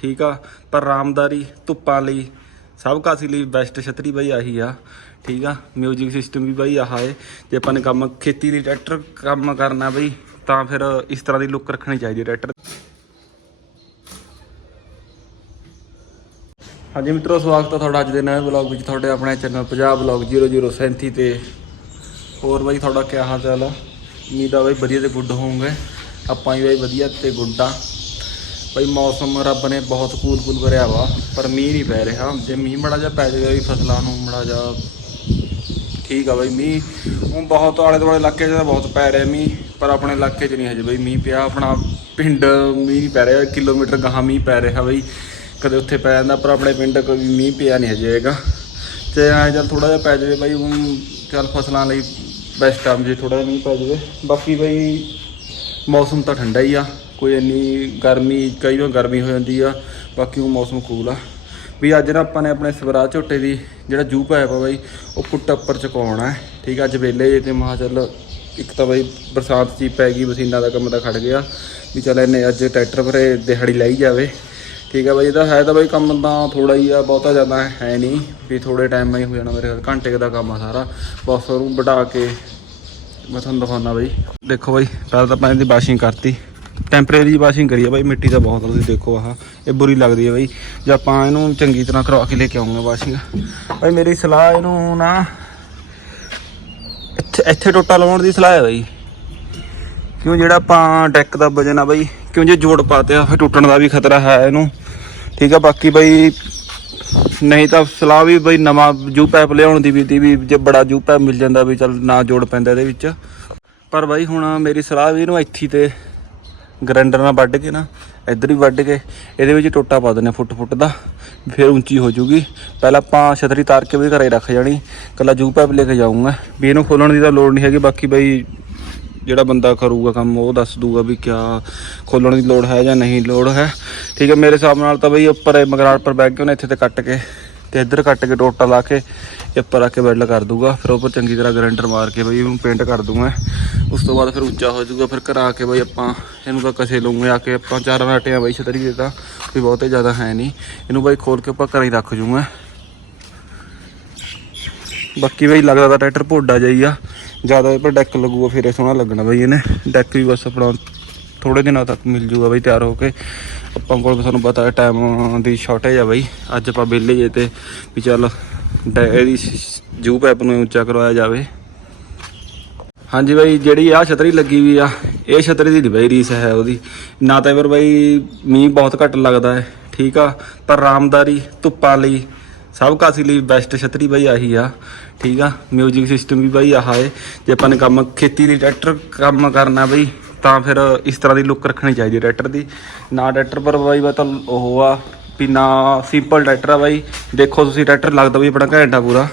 ਠੀਕ ਆ, ਪਰ ਆਰਾਮਦਾਰੀ ਧੁੱਪਾਂ ਲਈ, ਸਭ ਕਾਸੀ ਲਈ ਬੈਸਟ ਛਤਰੀ ਬਾਈ ਆਹੀ ਆ, ਠੀਕ ਆ ਮਿਊਜ਼ਿਕ ਸਿਸਟਮ ਵੀ ਬਾਈ ਆਹ ਹੈ ਜੇ ਆਪਾਂ ਨੇ ਕੰਮ ਖੇਤੀ ਦੀ ਟਰੈਕਟਰ ਕੰਮ ਕਰਨਾ ਬਈ, ਤਾਂ ਫਿਰ ਇਸ ਤਰ੍ਹਾਂ ਦੀ ਲੁੱਕ ਰੱਖਣੀ ਚਾਹੀਦੀ ਟਰੈਕਟਰ ਹਾਂਜੀ ਮਿੱਤਰੋ, ਸਵਾਗਤ ਹੈ ਤੁਹਾਡਾ ਅੱਜ ਦੇ ਨਵੇਂ ਵਲੌਗ ਵਿੱਚ, ਤੁਹਾਡੇ ਆਪਣੇ ਚੈਨਲ ਪੰਜਾਬ ਵਲੌਗ 0037 ਤੇ। ਹੋਰ ਬਾਈ ਤੁਹਾਡਾ ਕੀ ਹਾਲ ਚਾਲ ਆ? ਉਮੀਦ ਆ ਬਾਈ ਵਧੀਆ ਤੇ ਗੁੱਡ ਹੋਵੋਗੇ, ਆਪਾਂ ਵੀ ਬਾਈ ਵਧੀਆ ਤੇ ਗੁੱਡ। ਆ ਬਾਈ ਮੌਸਮ ਰੱਬ ਨੇ ਬਹੁਤ ਕੂਲ ਕੂਲ ਕਰਿਆ ਵਾ, ਪਰ ਮੀਂਹ ਨਹੀਂ ਪੈ ਰਿਹਾ। ਜੇ ਮੀਂਹ ਮੜਾ ਜਾ ਪੈ ਜਾਵੇ ਵੀ ਫਸਲਾਂ ਨੂੰ ਮੜਾ ਜਾ ਠੀਕ ਆ ਬਾਈ ਮੀਂਹ ਉਹ ਬਹੁਤ ਆਲੇ ਦੁਆਲੇ ਇਲਾਕੇ 'ਚ ਤਾਂ ਬਹੁਤ ਪੈ ਰਿਹਾ ਮੀਂਹ, ਪਰ ਆਪਣੇ ਇਲਾਕੇ 'ਚ ਨਹੀਂ ਹਜੇ ਬਈ ਮੀਂਹ ਪਿਆ। ਆਪਣਾ ਪਿੰਡ ਮੀਂਹ ਨਹੀਂ ਪੈ ਰਿਹਾ, ਕਿਲੋਮੀਟਰ ਗਾਹਾਂ ਮੀਂਹ ਪੈ ਰਿਹਾ ਬਈ। ਕਦੇ ਉੱਥੇ ਪੈ ਜਾਂਦਾ, ਪਰ ਆਪਣੇ ਪਿੰਡ ਕੋਈ ਮੀਂਹ ਪਿਆ ਨਹੀਂ ਹਜੇ ਹੈਗਾ। ਤੇ ਐਂ ਚੱਲ ਥੋੜਾ ਜਿਹਾ ਪੈ ਜਾਵੇ ਬਾਈ, ਹੁਣ ਚੱਲ ਫਸਲਾਂ ਲਈ ਬੈਸਟ ਆ ਜੇ ਥੋੜਾ ਜਿਹਾ ਮੀਂਹ ਪੈ ਜਾਵੇ। ਬਾਕੀ ਬਈ ਮੌਸਮ ਤਾਂ ਠੰਡਾ ਹੀ ਆ। ਕੋਈ ਇੰਨੀ ਗਰਮੀ, ਕਈ ਵਾਰ ਗਰਮੀ ਹੋ ਜਾਂਦੀ ਆ, ਬਾਕੀ ਉਹ ਮੌਸਮ ਕੂਲ ਆ। ਵੀ ਅੱਜ ਨਾ ਆਪਾਂ ਨੇ ਆਪਣੇ ਸਵਰਾਜ ਝੋਟੇ ਦੀ ਜਿਹੜਾ ਜੂ ਪਾਇਆ ਵਾ ਬਾਈ, ਉਹ ਪੁੱਟ ਉੱਪਰ ਚੁਕਾਉਣਾ ਹੈ। ਠੀਕ ਆ, ਅੱਜ ਵੇਲੇ ਜੇ ਤੇ ਮਹਾ ਚੱਲ ਇੱਕ ਤਾਂ ਬਾਈ ਬਰਸਾਤ ਚ ਹੀ ਪੈ ਗਈ, ਮਸ਼ੀਨਾਂ ਦਾ ਕੰਮ ਤਾਂ ਖੜ ਗਿਆ। ਵੀ ਚੱਲ ਇਹਨੇ ਅੱਜ ਟਰੈਕਟਰ ਭਰੇ ਦਿਹਾੜੀ ਲਾਈ ਜਾਵੇ। ਠੀਕ ਆ ਬਾਈ, ਇਹਦਾ ਹੈ ਤਾਂ ਬਾਈ ਕੰਮ ਤਾਂ ਥੋੜਾ ਹੀ ਆ, ਬਹੁਤਾ ਜ਼ਿਆਦਾ ਹੈ ਨਹੀਂ। ਵੀ ਥੋੜੇ ਟਾਈਮ ਹੀ ਹੋ ਜਾਣਾ ਮੇਰੇ ਖਿਆਲ, ਘੰਟੇ ਦਾ ਕੰਮ ਆ ਸਾਰਾ। ਬਸ ਉਹਨੂੰ ਵਢਾ ਕੇ ਮੈਂ ਤੁਹਾਨੂੰ ਦਿਖਾਉਣਾ ਬਾਈ। ਦੇਖੋ ਬਾਈ, ਪਹਿਲਾਂ ਤਾਂ ਆਪਾਂ ਇਹਦੀ ਵਾਸ਼ਿੰਗ ਕਰਤੀ। ਟੈਂਪਰੇਰੀ ਵਾਸ਼ਿੰਗ ਕਰੀ ਆ ਬਾਈ, ਮਿੱਟੀ ਦਾ ਬਹੁਤ ਤੁਸੀਂ ਦੇਖੋ ਆਹ, ਇਹ ਬੁਰੀ ਲੱਗਦੀ ਹੈ ਬਾਈ। ਜੇ ਆਪਾਂ ਇਹਨੂੰ ਚੰਗੀ ਤਰ੍ਹਾਂ ਕਰਵਾ ਕੇ ਲੈ ਕੇ ਆਉਂਗੇ ਵਾਸ਼ਿੰਗ ਬਾਈ, ਮੇਰੀ ਸਲਾਹ ਇਹਨੂੰ ਨਾ, ਇੱਥੇ ਇੱਥੇ ਟੋਟਾ ਲਾਉਣ ਦੀ ਸਲਾਹ ਹੈ ਬਾਈ। ਕਿਉਂ ਜਿਹੜਾ ਆਪਾਂ ਡੈਕ ਦਾ ਵਜਨ ਆ ਬਾਈ, ਕਿਉਂ ਜੇ ਜੋੜ ਪਾਤੇ ਆ, ਫਿਰ ਟੁੱਟਣ ਦਾ ਵੀ ਖਤਰਾ ਹੈ ਇਹਨੂੰ। ਠੀਕ ਆ, ਬਾਕੀ ਬਾਈ, ਨਹੀਂ ਤਾਂ ਸਲਾਹ ਵੀ ਬਈ ਨਵਾਂ ਜੂ ਪੈਪ ਲਿਆਉਣ ਦੀ ਵੀ ਤੀ ਵੀ ਜੇ ਬੜਾ ਜੂ ਪੈਪ ਮਿਲ ਜਾਂਦਾ ਵੀ ਚੱਲ ਨਾ ਜੋੜ ਪੈਂਦਾ ਇਹਦੇ ਵਿੱਚ। ਪਰ ਬਾਈ ਹੁਣ ਮੇਰੀ ਸਲਾਹ ਵੀ ਇਹਨੂੰ ਇੱਥੇ ਤੇ ਗਰੈਂਡਰ ਨਾਲ ਵੱਢ ਕੇ ਨਾ, ਇੱਧਰ ਹੀ ਵੱਢ ਕੇ, ਇਹਦੇ ਵਿੱਚ ਟੋਟਾ ਪਾ ਦਿੰਦੇ ਫੁੱਟ ਫੁੱਟ ਦਾ, ਫਿਰ ਉੱਚੀ ਹੋ ਜੂਗੀ। ਪਹਿਲਾਂ ਆਪਾਂ ਛਤਰੀ ਤਾਰ ਕੇ ਵੀ ਘਰੇ ਰੱਖ ਜਾਣੀ ਕੱਲਾ ਜੂ ਪੈਪ ਲੈ ਕੇ ਜਾਊਂਗਾ। ਵੀ ਇਹਨੂੰ ਖੋਲਣ ਦੀ ਤਾਂ ਲੋੜ ਨਹੀਂ ਹੈਗੀ, ਬਾਕੀ ਬਈ ਜਿਹੜਾ ਬੰਦਾ ਕਰੂਗਾ ਕੰਮ, ਉਹ ਦੱਸ ਦੂਗਾ ਵੀ ਕਿਆ ਖੋਲਣ ਦੀ ਲੋੜ ਹੈ ਜਾਂ ਨਹੀਂ ਲੋੜ ਹੈ। ਠੀਕ ਹੈ, ਮੇਰੇ ਹਿਸਾਬ ਨਾਲ ਤਾਂ ਬਈ ਉੱਪਰ ਇਹ ਮਗਰਾੜ ਪਰ ਬੈਗ ਕੇ ਉਹਨੇ ਇੱਥੇ ਤੇ ਕੱਟ ਕੇ ਤੇ ਇੱਧਰ ਕੱਟ ਕੇ ਟੋਟਾ ਲਾ ਕੇ ਉੱਪਰ ਆ ਕੇ ਵੈਲਡ ਕਰ ਦੂਗਾ। ਫਿਰ ਉੱਪਰ ਚੰਗੀ ਤਰ੍ਹਾਂ ਗਰੈਂਡਰ ਮਾਰ ਕੇ ਬਈ ਇਹਨੂੰ ਪੇਂਟ ਕਰ ਦੂੰਗਾ। ਉਸ ਤੋਂ ਬਾਅਦ ਫਿਰ ਉੱਚਾ ਹੋ ਜਾਊਗਾ। ਫਿਰ ਘਰ ਆ ਕੇ ਬਈ ਆਪਾਂ ਇਹਨੂੰ ਤਾਂ ਕਸੇ ਲਊਂਗੇ ਆ ਕੇ। ਆਪਾਂ ਚਾਰ ਆਟਿਆਂ ਬਈ ਛਤਰੀ ਦੇ ਤਾਂ ਵੀ ਬਹੁਤੇ ਜ਼ਿਆਦਾ ਹੈ ਨਹੀਂ। ਇਹਨੂੰ ਬਈ ਖੋਲ ਕੇ ਆਪਾਂ ਘਰਾਂ ਹੀ ਰੱਖ ਜੂੰਗਾ। ਬਾਕੀ ਬਈ ਲੱਗਦਾ ਤਾਂ ਟਰੈਕਟਰ ਭੋਡਾ ਜਾਈ ਆ। ਜ਼ਿਆਦਾ ਇਹ ਪਰ ਡੈਕ ਲੱਗੂਗਾ, ਫਿਰ ਇਹ ਸੋਹਣਾ ਲੱਗਣਾ ਬਈ ਇਹਨੇ। ਡੈਕ ਵੀ ਬਸ ਆਪਣਾ ਥੋੜੇ ਦਿਨਾਂ ਤੱਕ ਮਿਲ ਜੂਗਾ ਬਈ ਤਿਆਰ ਹੋ ਕੇ। ਆਪਾਂ ਕੋਲ ਤੁਹਾਨੂੰ ਪਤਾ ਹੈ ਟਾਈਮ ਦੀ ਸ਼ਾਰਟੇਜ ਆ ਬਈ। ਅੱਜ ਆਪਾਂ ਵਿਹਲੇ ਜੇ ਤੇ ਵੀ ਚੱਲ ਡੈ- ਇਹਦੀ ਜੂ ਪੈਪ ਨੂੰ ਉੱਚਾ ਕਰਵਾਇਆ ਜਾਵੇ। ਹਾਂਜੀ ਬਾਈ, ਜਿਹੜੀ ਆ ਛਤਰੀ ਲੱਗੀ ਵੀ ਆ, ਇਹ ਛਤਰੀ ਦੀ ਨਹੀਂ ਬਾਈ ਰੀਸ ਹੈ ਉਹਦੀ। ਨਾ ਤਾਂ ਫਿਰ ਬਾਈ ਮੀਂਹ ਬਹੁਤ ਘੱਟ ਲੱਗਦਾ ਹੈ, ਠੀਕ ਆ? ਪਰ ਆਰਾਮਦਾਰੀ ਧੁੱਪਾਂ ਲਈ ਸਭ ਕਾਸੀ ਲਈ ਬੈਸਟ ਛਤਰੀ ਬਾਈ ਆਹੀ ਆ, ਠੀਕ ਆ? ਮਿਊਜ਼ਿਕ ਸਿਸਟਮ ਵੀ ਬਾਈ ਆਹਾ ਹੈ। ਜੇ ਆਪਾਂ ਨੇ ਕੰਮ ਖੇਤੀ ਦੀ ਟਰੈਕਟਰ ਕੰਮ ਕਰਨਾ ਬਾਈ ਤਾਂ ਫਿਰ ਇਸ ਤਰ੍ਹਾਂ ਦੀ ਲੁੱਕ ਰੱਖਣੀ ਚਾਹੀਦੀ ਹੈ ਟਰੈਕਟਰ ਦੀ। ਨਾ ਟਰੈਕਟਰ ਪਰ ਬਾਈ ਬਾ ਤਾਂ ਉਹ ਆ ਵੀ ਨਾ ਸਿੰਪਲ ਟਰੈਕਟਰ ਆ ਬਾਈ। ਦੇਖੋ ਤੁਸੀਂ ਟਰੈਕਟਰ ਲੱਗਦਾ ਵੀ ਆਪਣਾ ਘੰਟਾ ਪੂਰਾ।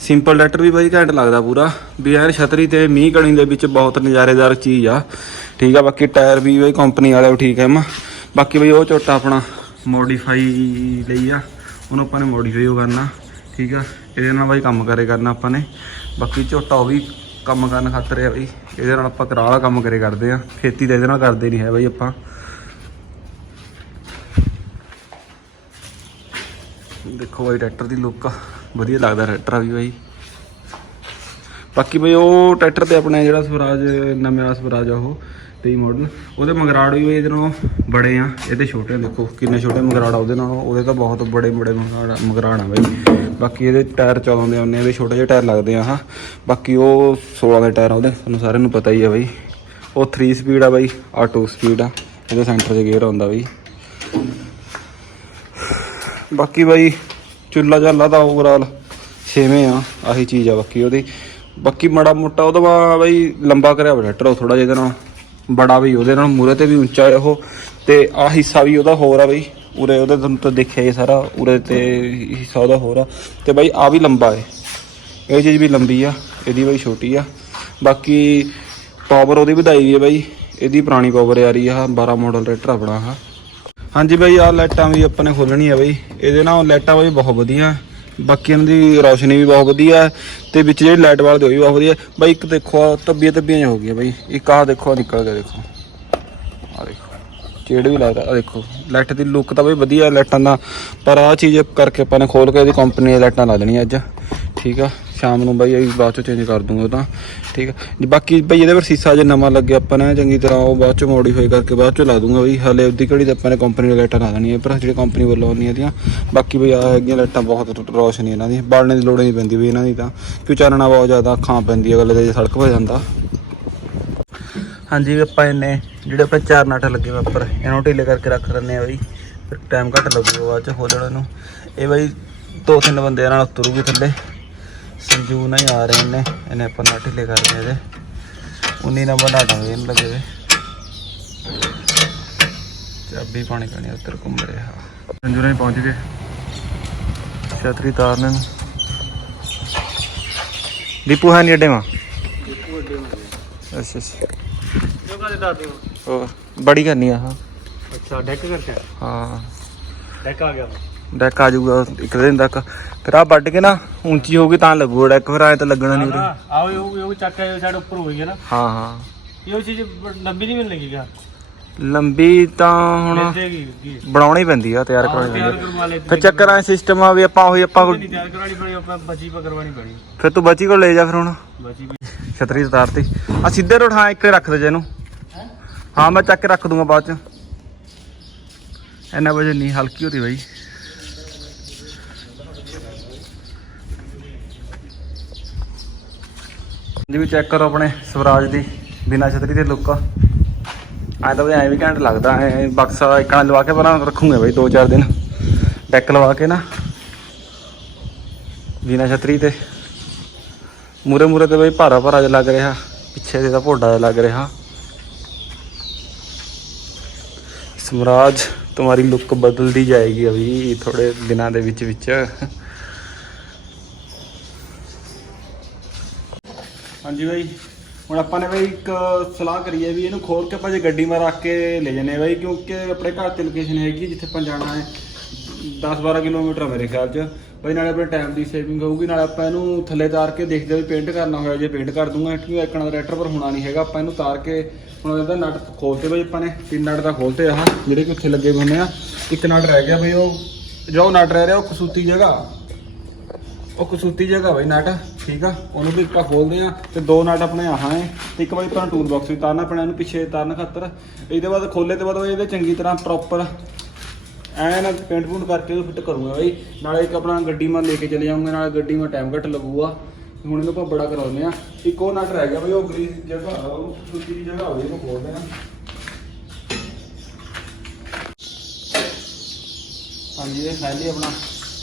ਸਿੰਪਲ ਟਰੈਕਟਰ ਵੀ ਬਾਈ ਘੈਂਟ ਲੱਗਦਾ ਪੂਰਾ। ਵੀ ਐਨ ਛਤਰੀ ਤੇ ਮੀਂਹ ਕਣੀ ਦੇ ਵਿੱਚ ਬਹੁਤ ਨਜ਼ਾਰੇਦਾਰ ਚੀਜ਼ ਆ। ਠੀਕ ਆ, ਬਾਕੀ ਟਾਇਰ ਵੀ ਬਾਈ ਕੰਪਨੀ ਵਾਲੇ ਵੀ ਠੀਕ ਹੈ ਮਾ ਬਾਕੀ ਬਈ ਉਹ ਝੋਟਾ ਆਪਣਾ ਮੋਡੀਫਾਈ ਲਈ ਆ। ਉਹਨੂੰ ਆਪਾਂ ਨੇ ਮੋਡੀਫਾਈ ਉਹ ਕਰਨਾ। ਠੀਕ ਆ, ਇਹਦੇ ਨਾਲ ਬਾਈ ਕੰਮ ਕਰੇ ਕਰਨਾ ਆਪਾਂ ਨੇ। ਬਾਕੀ ਝੋਟਾ ਉਹ ਵੀ ਕੰਮ ਕਰਨ ਖਾਤਰ ਆ ਬਈ। ਇਹਦੇ ਨਾਲ ਆਪਾਂ ਕਰਾ ਵਾਲਾ ਕੰਮ ਕਰੇ ਕਰਦੇ ਆ। ਖੇਤੀ ਦਾ ਇਹਦੇ ਨਾਲ ਕਰਦੇ ਨਹੀਂ ਹੈ ਬਾਈ ਆਪਾਂ। ਦੇਖੋ ਬਾਈ, ਟਰੈਕਟਰ ਦੀ ਲੁੱਕ ਵਧੀਆ ਲੱਗਦਾ ਟਰੈਕਟਰ ਆ ਵੀ ਬਾਈ। ਬਾਕੀ ਬਈ, ਉਹ ਟਰੈਕਟਰ ਤੇ ਆਪਣਾ ਜਿਹੜਾ ਸਵਰਾਜ, ਨਵਾਂ ਸਵਰਾਜ ਆ ਉਹ 23 ਮਾਡਲ ਉਹਦੇ ਮਗਰਾੜ ਵੀ ਇਹਦੇ ਨਾਲੋਂ ਬੜੇ ਆ। ਇਹਦੇ ਛੋਟੇ ਦੇਖੋ ਕਿੰਨੇ ਛੋਟੇ ਮਗਰਾੜ ਆ ਉਹਦੇ ਨਾਲੋਂ। ਉਹਦੇ ਤਾਂ ਬਹੁਤ ਬੜੇ ਬੜੇ ਮਗਰਾੜ ਮਗਰਾੜ ਆ ਬਈ। ਬਾਕੀ ਇਹਦੇ ਟਾਇਰ 14 ਦੇ ਆਉਂਦੇ ਆ ਵੀ ਛੋਟੇ ਜਿਹੇ ਟਾਇਰ ਲੱਗਦੇ ਆ, ਹਾਂ। ਬਾਕੀ ਉਹ 16 ਦੇ ਟਾਇਰ ਆ ਉਹਦੇ, ਤੁਹਾਨੂੰ ਸਾਰਿਆਂ ਨੂੰ ਪਤਾ ਹੀ ਆ ਬਈ। ਉਹ 3 ਸਪੀਡ ਆ ਬਈ ਆਟੋ ਸਪੀਡ ਆ, ਇਹਦੇ ਸੈਂਟਰ 'ਚ ਗੇਅਰ ਆਉਂਦਾ ਬਈ। ਬਾਕੀ ਬਾਈ ਚੁੱਲਾ ਚਾਲਾ ਤਾਂ ਓਵਰਆਲ ਛੇਵੇਂ ਆ, ਆਹੀ ਚੀਜ਼ ਆ ਬਾਕੀ ਉਹਦੀ। ਬਾਕੀ ਮੜਾ ਮੋਟਾ ਉਹਦਾ ਵਾ ਬਾਈ, ਲੰਬਾ ਕਰਿਆ ਹੋਇਆ ਟਰੈਕਟਰ ਥੋੜਾ ਜਿਹਾ ਇਹਦੇ ਨਾਲ, ਬੜਾ ਵੀ ਉਹਦੇ ਨਾਲ ਮੂਰੇ ਤੇ ਵੀ ਉੱਚਾ ਉਹ, ਤੇ ਆ ਹਿੱਸਾ ਵੀ ਉਹਦਾ ਹੋਰ ਆ ਬਈ। ਉਰੇ ਉਹਦੇ ਤੁਹਾਨੂੰ ਤਾਂ ਦੇਖਿਆ ਹੀ ਸਾਰਾ, ਉਰੇ ਤੇ ਹਿੱਸਾ ਉਹਦਾ ਹੋਰ ਆ। ਤੇ ਬਾਈ ਆ ਵੀ ਲੰਬਾ ਹੈ। ਇਹ ਚੀਜ਼ ਵੀ ਲੰਬੀ ਆ, ਇਹਦੀ ਬਾਈ ਛੋਟੀ ਆ। ਬਾਕੀ ਪਾਵਰ ਉਹਦੀ ਵਧਾਈ ਵੀ ਹੈ ਬਾਈ। ਇਹਦੀ ਪੁਰਾਣੀ ਪਾਵਰ ਆ ਰਹੀ ਆ 12 ਮਾਡਲ ਟਰੈਕਟਰ ਆਪਣਾ ਆ ਹਾਂਜੀ ਬਾਈ ਆ ਲਾਈਟਾਂ ਵੀ ਆਪਾਂ ਨੇ ਖੋਲਣੀ ਆ ਬਾਈ। ਇਹਦੇ ਨਾਲ ਲਾਈਟਾਂ ਬਾਈ ਬਹੁਤ ਵਧੀਆ। ਬਾਕੀ ਇਹਨਾਂ ਦੀ ਰੌਸ਼ਨੀ ਵੀ ਬਹੁਤ ਵਧੀਆ। ਹੈ ਤੇ ਵਿੱਚ ਜਿਹੜੀ ਲਾਈਟ ਵਾਲ ਦੇ ਉਹ ਵੀ ਬਹੁਤ ਵਧੀਆ। ਬਾਈ ਇੱਕ ਦੇਖੋ, ਆਹ ਧੱਬੀਆਂ ਧੱਬੀਆਂ ਜਿਹੀਆਂ ਹੋ ਗਈਆਂ ਬਾਈ। ਇੱਕ ਆਹ ਦੇਖੋ, ਆਹ ਨਿਕਲ ਗਿਆ, ਦੇਖੋ। ਚੇੜ ਵੀ ਲੱਗਦਾ ਆ ਦੇਖੋ ਲਾਈਟ ਦੀ ਲੁੱਕ ਤਾਂ ਬਈ ਵਧੀਆ ਲਾਈਟਾਂ ਦਾ, ਪਰ ਆ ਚੀਜ਼ ਕਰਕੇ ਆਪਾਂ ਨੇ ਖੋਲ ਕੇ ਇਹਦੀ ਕੰਪਨੀ ਦੀਆਂ ਲਾਈਟਾਂ ਲਾ ਦੇਣੀਆਂ ਅੱਜ। ਠੀਕ ਆ? ਸ਼ਾਮ ਨੂੰ ਬਾਈ ਇਹ ਬਾਅਦ ਚੋਂ ਚੇਂਜ ਕਰ ਦੂੰਗਾ ਤਾਂ। ਠੀਕ ਆ? ਜੀ ਬਾਕੀ ਬਈ ਇਹਦੇ ਪਰ ਸੀਸਾ ਜੇ ਨਵਾਂ ਲੱਗਿਆ ਆਪਾਂ ਨੇ, ਚੰਗੀ ਤਰ੍ਹਾਂ ਉਹ ਬਾਅਦ ਚੋਂ ਮੋਡੀਫਾਈ ਕਰਕੇ ਬਾਅਦ ਚੋਂ ਲਾ ਦੂੰਗਾ ਬਈ। ਹਲੇ ਉਹਦੀ ਘੜੀ ਤਾਂ ਆਪਾਂ ਨੇ ਕੰਪਨੀ ਦੀਆਂ ਲਾਈਟਾਂ ਲਾ ਦੇਣੀਆਂ ਪਰ ਜਿਹੜੇ ਕੰਪਨੀ ਵੱਲੋਂ ਆਉਂਦੀਆਂ ਦੀਆਂ ਬਾਕੀ ਬਈ ਆ ਹੈਗੀਆਂ ਲਾਈਟਾਂ ਬਹੁਤ ਰੋਸ਼ਨੀ ਇਹਨਾਂ ਦੀ। ਬਾਲਣੇ ਦੀ ਲੋੜ ਨਹੀਂ ਪੈਂਦੀ ਬਈ ਇਹਨਾਂ ਦੀ ਤਾਂ। ਕਿਉਂ ਚਾਨਣਾ ਬਹੁਤ ਜ਼ਿਆਦਾ ਅੱਖਾਂ ਪੈਂਦੀ ਹੈ ਅਗਲੇ ਦੇ ਜੇ ਸੜਕ 'ਤੇ ਜਾਂਦਾ। ਹਾਂਜੀ ਵੀ ਆਪਾਂ ਇਹਨੇ ਜਿਹੜੇ ਆਪਣੇ ਚਾਰ ਨਟ ਲੱਗੇ ਵਾ ਉੱਪਰ, ਇਹਨਾਂ ਨੂੰ ਢਿੱਲੇ ਕਰਕੇ ਰੱਖ ਦਿੰਦੇ ਆ ਬਈ। ਫਿਰ ਟਾਈਮ ਘੱਟ ਲੱਗੂਗਾ ਬਾਅਦ ਚ ਖੋਲਣ ਨੂੰ ਇਹ ਬਈ ਦੋ ਤਿੰਨ ਬੰਦਿਆਂ ਨਾਲ ਉਤਰੂਗੀ ਥੱਲੇ। ਸੰਜੂ ਨਾਲ ਆ ਰਹੇ ਨੇ, ਇਹਨੇ ਆਪਾਂ ਨਟ ਢੀਲੇ ਕਰਦੇ ਇਹਦੇ। 19 ਨੰਬਰ ਨਾਟਾਂਗੇ ਇਹਨੂੰ ਲੱਗੇ ਵੇ ਚਾਬੀ ਪਾਣੀ ਪੈਣੀ ਉੱਤਰ ਘੁੰਮ ਰਿਹਾ। ਸੰਜੂ ਨਾਲ ਪਹੁੰਚ ਗਏ। ਛਤਰੀ ਤਾਰਨੇ ਨੂੰ ਦੀਪੂ ਹੈ ਨਹੀਂ ਅੱਡੇ ਮਾ? ਅੱਛਾ ਅੱਛਾ। ਜੋ ਕਾ ਦਿੱਤਾ ਦਿਓ ਬੜੀ ਕਰਨੀ ਆ। ਹਾਂ ਅੱਛਾ ਡੈਕ ਕਰਕੇ? ਹਾਂ। ਡੈਕ ਆ ਗਿਆ ਡੈਕ ਆ ਜਾਊਗਾ ਇੱਕ ਦਿਨ ਤੱਕ। ਫਿਰ ਆ ਵੱਢ ਕੇ ਨਾ ਉੱਚੀ ਹੋਊਗੀ ਤਾਂ ਲੱਗੂਗਾ ਡੈਕ ਫਿਰ ਆਏ ਤਾਂ ਲੱਗਣਾ ਨਹੀਂ ਉਰੇ। ਆਓ ਇਹ ਉਹ ਚੱਕ ਕੇ ਸਾਡੇ ਉੱਪਰ ਹੋਈ ਹੈ ਨਾ। ਹਾਂ ਹਾਂ। ਇਹ ਚੀਜ਼ ਲੰਬੀ ਨਹੀਂ ਮਿਲਣੀ ਕਿਆ ਲੰਬੀ ਤਾਂ ਹੁਣ ਕੀ ਬਣਾਉਣੀ ਪੈਂਦੀ ਆ ਤਿਆਰ ਕਰਵਾਉਣੀ ਤਿਆਰ ਪੈਂਦੀ ਆ। ਕਰਵਾ ਲੈ ਫਿਰ ਚੱਕਰਾਂ ਸਿਸਟਮ ਆ ਵੀ ਆਪਾਂ ਉਹੀ ਆਪਾਂ ਨਹੀਂ ਤਿਆਰ ਬਚੀ ਫਿਰ ਤੂੰ ਬੱਚੀ ਕੋਲ ਲੈ ਜਾ ਫਿਰ ਹੁਣ। ਬਚੀ ਵੀ ਛਤਰੀ ਉਤਾਰਤੀ। ਆ ਸਿੱਧੇ ਰੋਡ ਹਾਂ ਇੱਕ ਹੀ ਰੱਖ ਦੇ ਜੇ ਇਹਨੂੰ। ਹਾਂ, ਮੈਂ ਚੱਕ ਕੇ ਰੱਖ ਦੂੰਗਾ ਬਾਅਦ ਚ। ਇੰਨਾ ਵਜੇ ਨਹੀਂ ਹਲਕੀ ਹੋਤੀ ਬਾਈ। ਜੀ ਵੀ ਚੈੱਕ ਕਰੋ ਆਪਣੇ ਸਵਰਾਜ ਦੀ, ਬਿਨਾ ਛਤਰੀ ਦੇ ਲੁੱਕ ਐ ਤਾਂ ਵੀ ਐਂ ਵੀ ਘੈਂਟ ਲੱਗਦਾ, ਐ ਬਕਸਾ ਨਾਲ ਲਵਾ ਕੇ ਪਰਾਂ ਰੱਖੂਗੇ ਬਾਈ ਦੋ ਚਾਰ ਦਿਨ। ਡੈਕ ਲਵਾ ਕੇ ਨਾ। ਬਿਨਾ ਛਤਰੀ ਤੇ। ਮੂਰੇ ਮੂਰੇ ਤੇ ਬਈ ਭਾਰਾ ਭਾਰਾ ਜਿਹਾ ਲੱਗ ਰਿਹਾ, ਪਿੱਛੇ ਦੇ ਤਾਂ ਭੋਡਾ ਜਿਹਾ ਲੱਗ ਰਿਹਾ। ਸਮਰਾਜ ਤੁਹਾਡੀ ਲੁੱਕ ਬਦਲਦੀ ਜਾਏਗੀ ਅਭੀ ਥੋੜੇ ਦਿਨਾਂ ਦੇ ਵਿੱਚ ਵਿੱਚ। ਹਾਂਜੀ ਬਾਈ, ਹੁਣ ਆਪਾਂ ਨੇ ਬਾਈ ਇੱਕ ਸਲਾਹ ਕਰੀ ਹੈ ਵੀ ਇਹਨੂੰ ਖੋਲ ਕੇ ਆਪਾਂ ਜੇ ਗੱਡੀ ਮਾ ਰੱਖ ਕੇ ਲੈ ਜਾਂਦੇ ਹਾਂ ਬਾਈ, ਕਿਉਂਕਿ ਆਪਣੇ ਘਰ ਤੇ ਲੋਕੇਸ਼ਨ ਹੈਗੀ ਜਿੱਥੇ ਆਪਾਂ ਜਾਣਾ ਹੈ 10-12 ਕਿਲੋਮੀਟਰ ਆ ਮੇਰੇ ਖਿਆਲ ਚ। ਬਾਈ ਨਾਲੇ ਆਪਣੇ ਟਾਈਮ ਦੀ ਸੇਵਿੰਗ ਹੋਊਗੀ, ਨਾਲੇ ਆਪਾਂ ਇਹਨੂੰ ਥੱਲੇ ਤਾਰ ਕੇ ਦੇਖਦੇ ਹਾਂ ਵੀ ਪੇਂਟ ਕਰਨਾ ਹੋਇਆ ਜੇ ਪੇਂਟ ਕਰ ਦੂੰਗਾ, ਕਿਉਂਕਿ ਇੱਕਣਾ ਦਾ ਰੈਟਰ ਪਰ ਹੋਣਾ ਨਹੀਂ ਹੈਗਾ, ਆਪਾਂ ਇਹਨੂੰ ਤਾਰ ਕੇ ਹੁਣ ਇਹਦਾ ਨਟ ਖੋਲਤੇ ਬਾਈ ਆਪਾਂ ਨੇ, ਤਿੰਨ ਨਟ ਤਾਂ ਖੋਲਤੇ ਆ, ਜਿਹੜੇ ਕਿ ਉੱਥੇ ਲੱਗੇ ਹੋਏ ਹੁੰਦੇ ਆ। ਇੱਕ ਨਟ ਰਹਿ ਗਿਆ ਬਈ ਉਹ, ਜੋ ਨਟ ਰਹਿ ਰਿਹਾ, ਉਹ ਕਸੂਤੀ ਜਗ੍ਹਾ। ਉਹ ਕਸੂਤੀ ਜਗ੍ਹਾ ਬਈ ਨਟ ਠੀਕ ਆ? ਉਹਨੂੰ ਵੀ ਆਪਾਂ ਖੋਲਦੇ ਆ ਤੇ ਦੋ ਨਟ ਆਪਣੇ ਆਹਾਂ ਹੈ ਤੇ ਇੱਕ ਵਾਰੀ ਤੁਹਾਨੂੰ ਟੂਲ ਬਾਕਸ ਵੀ ਤਾਰਨਾ ਪੈਣਾ, ਇਹਨੂੰ ਪਿੱਛੇ ਤਾਰਨ ਖਾਤਰ। ਇਹਦੇ ਬਾਅਦ ਖੋਲੇ ਤੇ ਬਾਅਦ ਇਹਦੇ ਚੰਗੀ ਤਰ੍ਹਾਂ ਪ੍ਰੋਪਰ ਐਨ ਪੇਂਟ ਪੂੰਟ ਕਰਕੇ ਉਹ ਫਿੱਟ ਕਰੂੰਗਾ ਬਾਈ। ਨਾਲੇ ਇੱਕ ਆਪਣਾ ਗੱਡੀ ਮੈਂ ਲੈ ਕੇ ਚਲੇ ਜਾਊਂਗਾ ਨਾਲੇ ਗੱਡੀ ਮੈਂ ਟਾਈਮ ਘੱਟ ਲੱਗੂਗਾ। ਹੁਣ ਇਹਨੂੰ ਆਪਾਂ ਬੜਾ ਕਰਾਉਂਦੇ ਆ ਇੱਕ ਉਹ ਨਟ ਰਹਿ ਗਿਆ ਬਈ ਉਹ ਗ੍ਰੀਸ ਜਗ੍ਹਾ ਆ, ਉਹ ਦੂਜੀ ਜਗ੍ਹਾ ਹੋਵੇ ਇਹਨੂੰ ਖੋਲਦੇ ਆ ਹਾਂਜੀ ਇਹ ਫਾਈਨਲੀ ਆਪਣਾ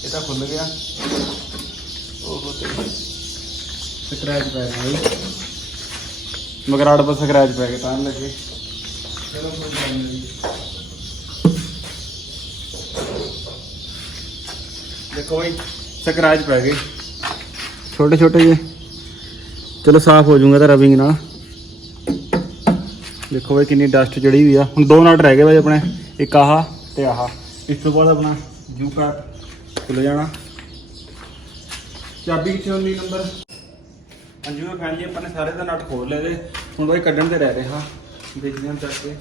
ਇਹ ਤਾਂ ਖੁੱਲ ਗਿਆ। ਉਹ ਤੇ ਸਕ੍ਰੈਚ ਪੈ ਗਿਆ ਬਈ। ਮਗਰਾੜ ਪਰ ਸਕ੍ਰੈਚ ਪੈ ਗਿਆ ਤਾਂ ਲੱਗੇ ਚਲੋ ਕੋਈ ਗੱਲ ਨਹੀਂ। ਦੇਖੋ ਬਈ, ਸਕ੍ਰੈਚ ਪੈ ਗਏ। ਛੋਟੇ ਛੋਟੇ ਜਿਹੇ ਚਲੋ ਸਾਫ਼ ਹੋ ਜਾਊਗਾ ਤਾਂ ਰਬਿੰਗ ਨਾਲ। ਦੇਖੋ ਬਈ ਕਿੰਨੀ ਡਸਟ ਚੜੀ ਹੋਈ ਆ। ਹੁਣ ਦੋ ਨਟ ਰਹਿ ਗਏ ਬਈ ਆਪਣੇ। ਇੱਕ ਆਹ ਤੇ ਆਹ। ਇਸ ਤੋਂ ਬਾਅਦ ਆਪਣਾ ਯੂ ਕਾਰਟ ਖੁੱਲ ਜਾਣਾ। ਚਾਬੀ ਕਿੱਥੇ ਹੁੰਦੀ ਨੰਬਰ ਅੰਜੂ ਦਾ ਫੈਨ ਜੀ ਆਪਾਂ ਨੇ ਸਾਰੇ ਦਾ ਨਟ ਖੋਲ ਲਏ ਦੇ ਹੁਣ ਬਈ ਕੱਢਣ ਤੇ ਰਹਿ ਰਿਹਾ। ਦੇਖਦੇ ਹਾਂ ਚੱਕ ਕੇ।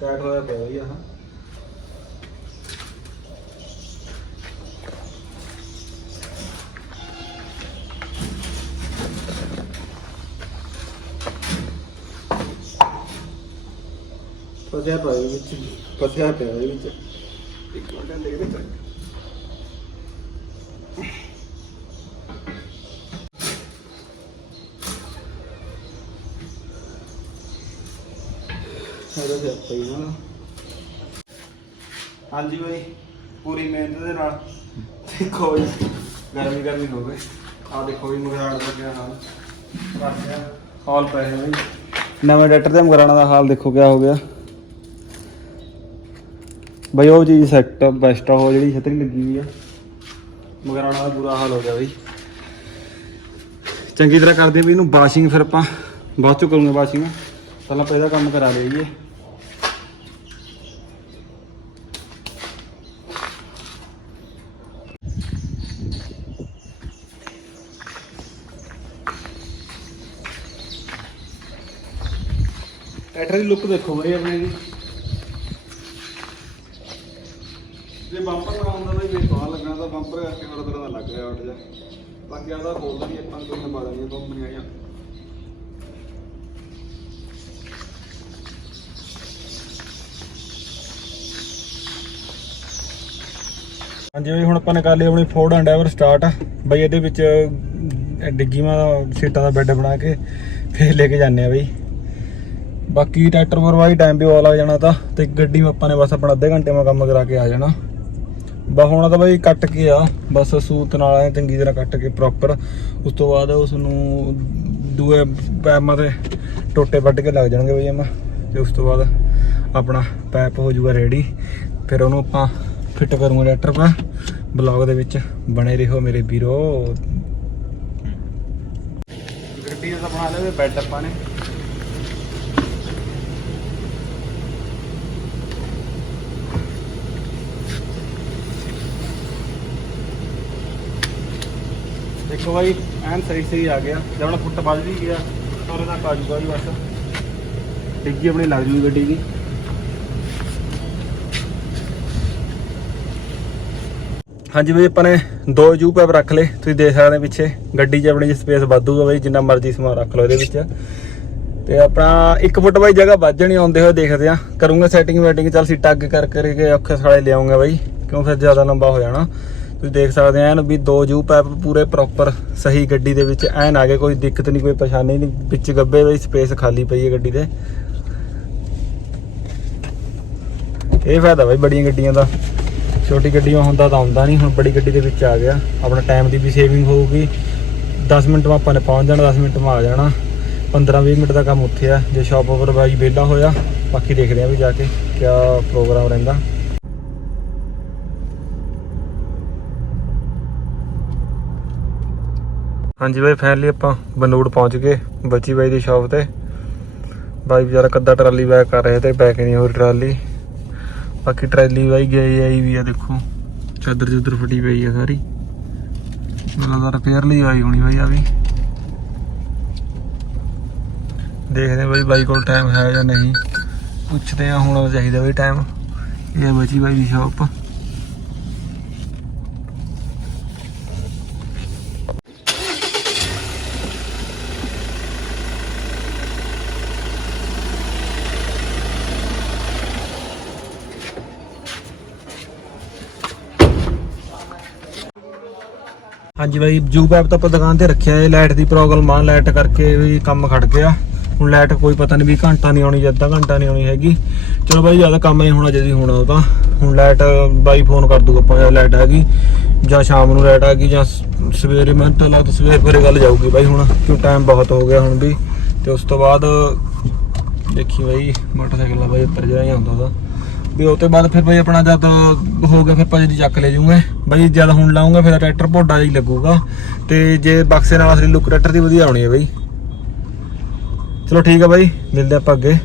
ਟਾਈਟ ਹੋਇਆ ਪਿਆ ਬਈ ਆਹ। ਫਸਿਆ ਪਿਆ ਇਹਦੇ ਵਿੱਚ ਫਸਿਆ ਪਿਆ ਇਹਦੇ ਵਿੱਚ। ਇੱਕ ਮਿੰਟ ਦੇਖਦੇ ਚੱਲ। ਇਹਦਾ ਤੇ ਪਈ ਨਾ। ਹਾਂਜੀ ਬਾਈ ਪੂਰੀ ਮਿਹਨਤ ਦੇ ਨਾਲ। ਦੇਖੋ ਜੀ ਗਰਮੀ ਗਰਮੀ ਹੋ ਗਈ। ਆ ਦੇਖੋ ਵੀ ਮਗਰਾੜ ਦਾ ਕਿਆ ਹਾਲ। ਕਰਦੇ ਆ ਹਾਲ ਪੈ ਹੈ। ਬਾਈ ਨਵੇਂ ਡਾਕਟਰ ਦੇ ਮਗਰਾਣਾ ਦਾ ਹਾਲ ਦੇਖੋ ਕਿਆ ਹੋ ਗਿਆ। ਬਈ ਉਹ ਚੀਜ਼ ਸੈੱਟ ਬੈਸਟ ਆ, ਉਹ ਜਿਹੜੀ ਛਤਰੀ ਲੱਗੀ ਹੋਈ ਆ। ਮਗਰਾਣਾ ਦਾ ਬੁਰਾ ਹਾਲ ਹੋ ਗਿਆ ਬਈ। ਚੰਗੀ ਤਰ੍ਹਾਂ ਕਰਦੇ ਵੀ ਇਹਨੂੰ ਵਾਸ਼ਿੰਗ ਫਿਰ ਆਪਾਂ। ਬਾਅਦ ਚੋਂ ਕਰੂੰਗੇ ਵਾਸ਼ਿੰਗ ਪਹਿਲਾਂ ਆਪਾਂ ਇਹਦਾ ਕੰਮ ਕਰਾ ਲਈਏ। ਟਰੈਕਟਰ ਦੀ ਲੁੱਕ ਦੇਖੋ ਬਈ ਆਪਣੇ ਦੀ। ਬੰਪਰ ਨਾ ਹੁੰਦਾ ਤਾਂ ਇਹ ਸਵਾਲ ਲੱਗਣਾ ਤਾਂ ਬੰਪਰ ਕਰਕੇ ਹੋਰ ਤਰ੍ਹਾਂ ਦਾ ਲੱਗ ਰਿਹਾ ਉੱਠ ਜਾ। ਬਾਕੀ ਆਦਾ ਖੋਲਦਾ ਨਹੀਂ ਆਪਾਂ ਕੋਈ ਨਾ ਪਾ ਦੇਣੀ ਕੰਪਨੀ ਆਈਆਂ ਹਾਂਜੀ ਬਈ, ਹੁਣ ਆਪਾਂ ਨੇ ਕਰ ਲਈ ਆਪਣੀ ਫੋਰਡ ਐਂਡੈਵਰ ਸਟਾਰਟ ਬਈ ਇਹਦੇ ਵਿੱਚ ਡਿੱਗੀ ਸੀਟਾਂ ਦਾ ਬੈੱਡ ਬਣਾ ਕੇ, ਫੇਰ ਲੈ ਕੇ ਜਾਂਦੇ ਆ ਬਈ। ਬਾਕੀ ਟਰੈਕਟਰ ਮਰਵਾਈ ਟਾਈਮ ਵੀ ਬਹੁਤ ਲੱਗ ਜਾਣਾ ਤਾਂ, ਤੇ ਗੱਡੀ ਆਪਾਂ ਨੇ ਬਸ ਆਪਣਾ ਅੱਧੇ ਘੰਟੇ ਮਾ ਕੰਮ ਕਰਾ ਕੇ ਆ ਜਾਣਾ। ਬਾ ਹੁਣ ਤਾਂ ਬਾਈ ਕੱਟ ਕੇ ਆ, ਬਸ ਸੂਤ ਨਾਲ ਐਂ ਚੰਗੀ ਤਰ੍ਹਾਂ ਕੱਟ ਕੇ ਪ੍ਰੋਪਰ ਉਸ ਤੋਂ ਬਾਅਦ ਉਸ ਨੂੰ ਦੂਏ ਪੈਮਾਂ ਤੇ ਟੋਟੇ ਵੱਢ ਕੇ ਲੱਗ ਜਾਣਗੇ ਬਈ ਐમાં ਤੇ ਉਸ ਤੋਂ ਬਾਅਦ ਆਪਣਾ ਪੈਪ ਹੋ ਜਾਊਗਾ ਰੈਡੀ ਫਿਰ ਉਹਨੂੰ ਆਪਾਂ ਫਿੱਟ ਕਰੂੰਗਾ ਟਰੈਕਟਰ 'ਪਾ ਬਲੌਗ ਦੇ ਵਿੱਚ ਬਣੇ ਰਹੋ ਮੇਰੇ ਵੀਰੋ। ਗੱਡੀ ਦਾ ਬਣਾ ਲਿਆ ਬੈੱਡ ਆਪਾਂ ਨੇ। ਦੇਖੋ ਭਾਈ ਐਨ ਸਹੀ ਸਹੀ ਆ ਗਿਆ। ਜਦ ਹੁਣ ਫੁੱਟ ਵੱਜ ਵੀ ਗਿਆ ਤੋਰੇ ਦਾ ਕਾਜੂਗਾ ਜੀ ਬਸ। ਡਿੱਗੀ ਆਪਣੀ ਲੱਗ ਜੂਗੀ ਗੱਡੀ ਦੀ। ਹਾਂਜੀ ਬਈ, ਆਪਾਂ ਨੇ ਦੋ ਜੂ ਪੈਪ ਰੱਖ ਲਏ। ਤੁਸੀਂ ਦੇਖ ਸਕਦੇ ਪਿੱਛੇ, ਗੱਡੀ 'ਚ ਆਪਣੀ ਸਪੇਸ ਵਾਧੂਗਾ ਬਈ, ਜਿੰਨਾ ਮਰਜ਼ੀ ਸਮਾਨ ਰੱਖ ਲਓ ਇਹਦੇ ਵਿੱਚ। ਤੇ ਆਪਣਾ 1 ਫੁੱਟ ਬਾਈ ਜਗ੍ਹਾ ਵੱਧ ਜਾਣੀ, ਆਉਂਦੇ ਹੋਏ ਦੇਖਦੇ ਆ ਕਰੂੰਗਾ ਸੈਟਿੰਗ ਵੈਟਿੰਗ ਚੱਲ ਸੀ ਟੱਗ ਕਰ ਕਰਕੇ ਔਖੇ ਸਾਲੇ ਲਿਆਉਂਗਾ ਬਾਈ, ਕਿਉਂ ਫਿਰ ਜ਼ਿਆਦਾ ਲੰਬਾ ਹੋ ਜਾਣਾ। ਤੁਸੀਂ ਦੇਖ ਸਕਦੇ ਆ ਐਨ ਵੀ ਦੋ ਜੂ ਪੈਪ ਪੂਰੇ ਪ੍ਰੋਪਰ ਸਹੀ ਗੱਡੀ ਦੇ ਵਿੱਚ ਐਨ ਆ ਗਏ, ਕੋਈ ਦਿੱਕਤ ਨਹੀਂ, ਕੋਈ ਪਰੇਸ਼ਾਨੀ ਨਹੀਂ, ਵਿੱਚ ਗੱਬੇ ਦੀ ਸਪੇਸ ਖਾਲੀ ਪਈ ਹੈ ਗੱਡੀ ਦੇ। ਇਹ ਫਾਇਦਾ ਬਾਈ ਬੜੀਆਂ ਗੱਡੀਆਂ ਦਾ। ਛੋਟੀ ਗੱਡੀਆਂ ਹੁੰਦਾ ਤਾਂ ਆਉਂਦਾ ਨਹੀਂ, ਹੁਣ ਬੜੀ ਗੱਡੀ ਦੇ ਵਿੱਚ ਆ ਗਿਆ। ਆਪਣਾ ਟਾਈਮ ਦੀ ਵੀ ਸੇਵਿੰਗ ਹੋਊਗੀ। 10 ਮਿੰਟ ਮਾ ਆਪਾਂ ਨੇ ਪਹੁੰਚ ਜਾਣਾ 10 ਮਿੰਟ ਮਾ ਆ ਜਾਣਾ। 15-20 ਮਿੰਟ ਦਾ ਕੰਮ ਉੱਥੇ ਆ, ਜੇ ਸ਼ਾਪ ਓਵਰ ਬਾਈ ਵਿਹਲਾ ਹੋਇਆ, ਬਾਕੀ ਦੇਖਦੇ ਆ ਵੀ ਜਾ ਕੇ ਕਿਆ ਪ੍ਰੋਗਰਾਮ ਰਹਿੰਦਾ। ਹਾਂਜੀ ਬਾਈ ਫਾਈਨਲੀ ਆਪਾਂ ਬਨੂੜ ਪਹੁੰਚ ਗਏ ਬੱਚੀ ਬਾਈ ਦੀ ਸ਼ਾਪ ਤੇ। ਬਾਈ ਵਿਚਾਰਾ ਕੱਦਾ ਟਰਾਲੀ ਬੈਕ ਕਰ ਰਹੇ ਤੇ ਬੈਕ ਨਹੀਂ ਹੋ ਰਹੀ ਟਰਾਲੀ। ਬਾਕੀ ਟਰਾਲੀ ਬਾਈ ਗਈ ਆਈ ਵੀ ਆ ਦੇਖੋ। ਚਾਦਰ ਚੁੱਦਰ ਫਟੀ ਪਈ ਆ ਸਾਰੀ। ਮੈਨੂੰ ਲੱਗਦਾ ਰਿਪੇਅਰ ਲਈ ਆਈ ਹੋਣੀ ਬਾਈ ਆ ਵੀ। ਦੇਖਦੇ ਬਾਈ ਬਾਈ ਕੋਲ ਟਾਈਮ ਹੈ ਜਾਂ ਨਹੀਂ। ਪੁੱਛਦੇ ਆ ਹੁਣ ਚਾਹੀਦਾ ਬਾਈ ਟਾਈਮ ਇਹ ਬਚੀ ਬਾਈ ਦੀ ਸ਼ਾਪ ਹਾਂਜੀ ਬਾਈ ਜੂ ਪੈਪ ਤਾਂ ਆਪਾਂ ਦੁਕਾਨ ਤੇ ਰੱਖਿਆ ਹੈ ਲਾਈਟ ਦੀ ਪ੍ਰੋਬਲਮ ਆ ਲਾਈਟ ਕਰਕੇ ਵੀ ਕੰਮ ਖੜ ਗਿਆ। ਹੁਣ ਲਾਈਟ ਕੋਈ ਪਤਾ ਨਹੀਂ ਵੀ ਘੰਟਾ ਨਹੀਂ ਆਉਣੀ ਜਾਂ ਅੱਧਾ ਘੰਟਾ ਨਹੀਂ ਆਉਣੀ ਹੈਗੀ। ਚਲੋ ਬਾਈ, ਜ਼ਿਆਦਾ ਕੰਮ ਹੀ ਹੋਣਾ ਜਦੀ ਹੋਣਾ ਉਹ ਤਾਂ। ਹੁਣ ਲਾਈਟ ਬਾਈ ਫੋਨ ਕਰ ਦੂਗਾ ਆਪਾਂ ਲਾਈਟ ਹੈਗੀ। ਜਾਂ ਸ਼ਾਮ ਨੂੰ ਲਾਈਟ ਆ ਗਈ ਜਾਂ ਸ- ਸਵੇਰੇ ਮੈਂ ਤਾਂ ਲੱਗਦਾ ਸਵੇਰ ਫੇਰੇ ਗੱਲ ਜਾਊਗੀ ਬਾਈ ਹੁਣ, ਕਿਉਂ ਟਾਈਮ ਬਹੁਤ ਹੋ ਗਿਆ ਹੁਣ ਵੀ। ਤੇ ਉਸ ਤੋਂ ਬਾਅਦ ਦੇਖੀ ਬਾਈ, ਮੋਟਰਸਾਈਕਲ ਦਾ ਬਾਈ ਉੱਪਰ ਜਿਹੜਾ ਹੀ ਆਉਂਦਾ ਉਹਦਾ। ਵੀ ਉਹ ਤੋਂ ਬਾਅਦ ਫਿਰ ਬਾਈ ਆਪਣਾ ਜਦ ਹੋ ਗਿਆ, ਫਿਰ ਭਾਜੀ ਦੀ ਚੱਕ ਲੈ ਜੂਗੇ। ਬਾਈ ਜਦ ਹੁਣ ਲਾਉਂਗਾ, ਫਿਰ ਟਰੈਕਟਰ ਭੋਡਾ ਜਿਹਾ ਹੀ ਲੱਗੂਗਾ। ਤੇ ਜੇ ਬਕਸੇ ਨਾਲ ਅਸਲੀ ਲੁੱਕ ਟਰੈਕਟਰ ਦੀ ਵਧੀਆ ਆਉਣੀ ਹੈ ਬਾਈ। ਚਲੋ ਠੀਕ ਆ ਬਾਈ, ਮਿਲਦੇ ਆਪਾਂ ਅੱਗੇ।